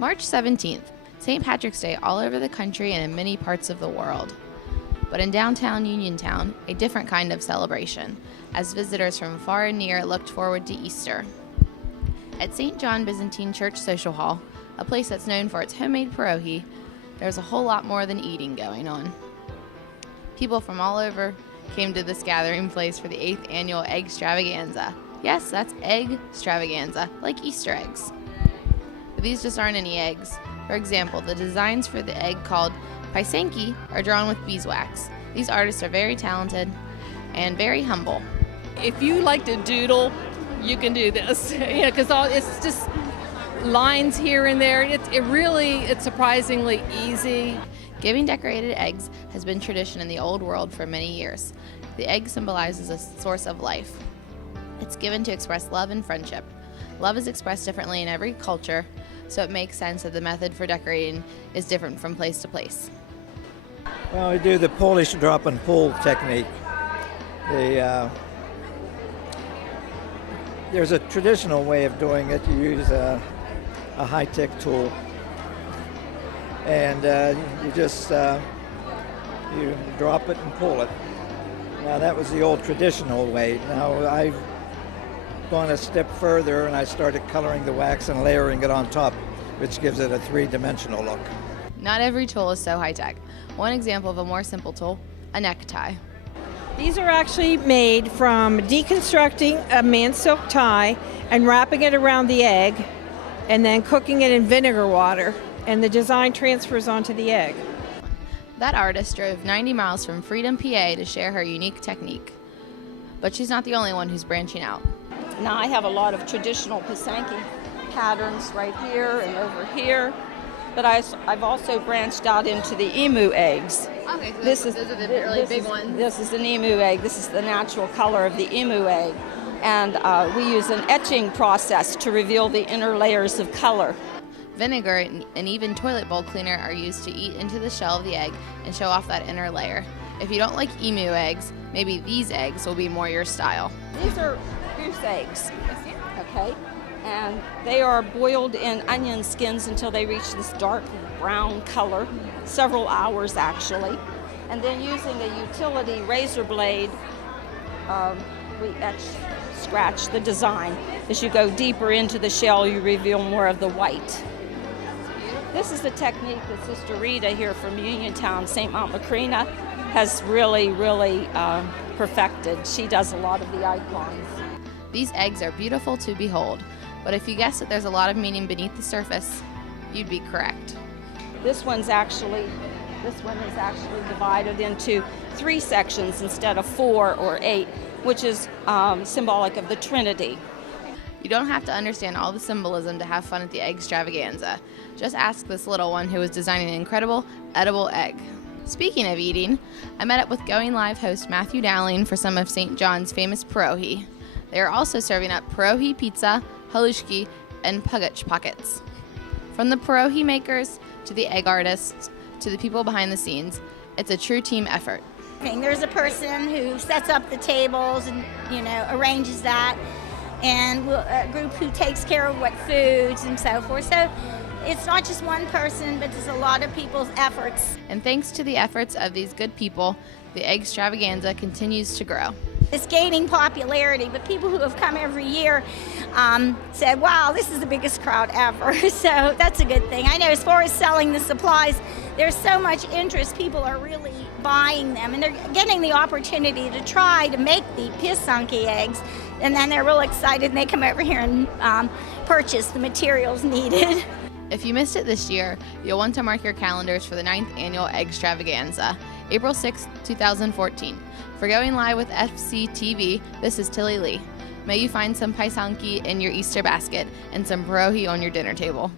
March 17th, St. Patrick's Day all over the country and in many parts of the world. But in downtown Uniontown, a different kind of celebration, as visitors from far and near looked forward to Easter. At St. John Byzantine Church Social Hall, a place that's known for its homemade pierogi, there's a whole lot more than eating going on. People from all over came to this gathering place for the 8th annual Eggstravaganza. Yes, that's Eggstravaganza, like Easter eggs. But these just aren't any eggs. For example, the designs for the egg called pisanki are drawn with beeswax. These artists are very talented and very humble. If you like to doodle, you can do this, because it's just lines here and there. It's surprisingly easy. Giving decorated eggs has been tradition in the old world for many years. The egg symbolizes a source of life. It's given to express love and friendship. Love is expressed differently in every culture, so it makes sense that the method for decorating is different from place to place. Well, we do the Polish drop and pull technique. There's a traditional way of doing it. You use a high-tech tool, and you just you drop it and pull it. Now that was the old traditional way. Now I've gone a step further and I started coloring the wax and layering it on top, which gives it a three-dimensional look. Not every tool is so high-tech. One example of a more simple tool, a necktie. These are actually made from deconstructing a man silk tie and wrapping it around the egg and then cooking it in vinegar water, and the design transfers onto the egg. That artist drove 90 miles from Freedom, PA to share her unique technique. But she's not the only one who's branching out. Now I have a lot of traditional pisanki patterns right here and over here, but I've also branched out into the emu eggs. Okay, so those are the really big ones. This is an emu egg. This is the natural color of the emu egg. And we use an etching process to reveal the inner layers of color. Vinegar and even toilet bowl cleaner are used to eat into the shell of the egg and show off that inner layer. If you don't like emu eggs, maybe these eggs will be more your style. These are goose eggs, okay? And they are boiled in onion skins until they reach this dark brown color, several hours actually. And then using a utility razor blade, we scratch the design. As you go deeper into the shell, you reveal more of the white. This is the technique that Sister Rita here from Uniontown, St. Macrina, has really perfected. She does a lot of the icons. These eggs are beautiful to behold, but if you guess that there's a lot of meaning beneath the surface, you'd be correct. This one is actually divided into 3 sections instead of 4 or 8, which is symbolic of the Trinity. You don't have to understand all the symbolism to have fun at the Eggstravaganza. Just ask this little one who is designing an incredible edible egg. Speaking of eating, I met up with Going Live host Matthew Dowling for some of St. John's famous pierogi. They are also serving up pierogi pizza, halushki, and puguch pockets. From the pierogi makers to the egg artists to the people behind the scenes, it's a true team effort. There's a person who sets up the tables and arranges that, and a group who takes care of what foods and so forth. So it's not just one person, but it's a lot of people's efforts. And thanks to the efforts of these good people, the Eggstravaganza continues to grow. It's gaining popularity, but people who have come every year said, wow, this is the biggest crowd ever. So that's a good thing. I know as far as selling the supplies, there's so much interest. People are really buying them, and they're getting the opportunity to try to make the pisanki eggs, and then they're real excited, and they come over here and purchase the materials needed. If you missed it this year, you'll want to mark your calendars for the 9th annual Eggstravaganza, April 6, 2014. For Going Live with FCTV, this is Tillie Lee. May you find some pisanki in your Easter basket and some pierogi on your dinner table.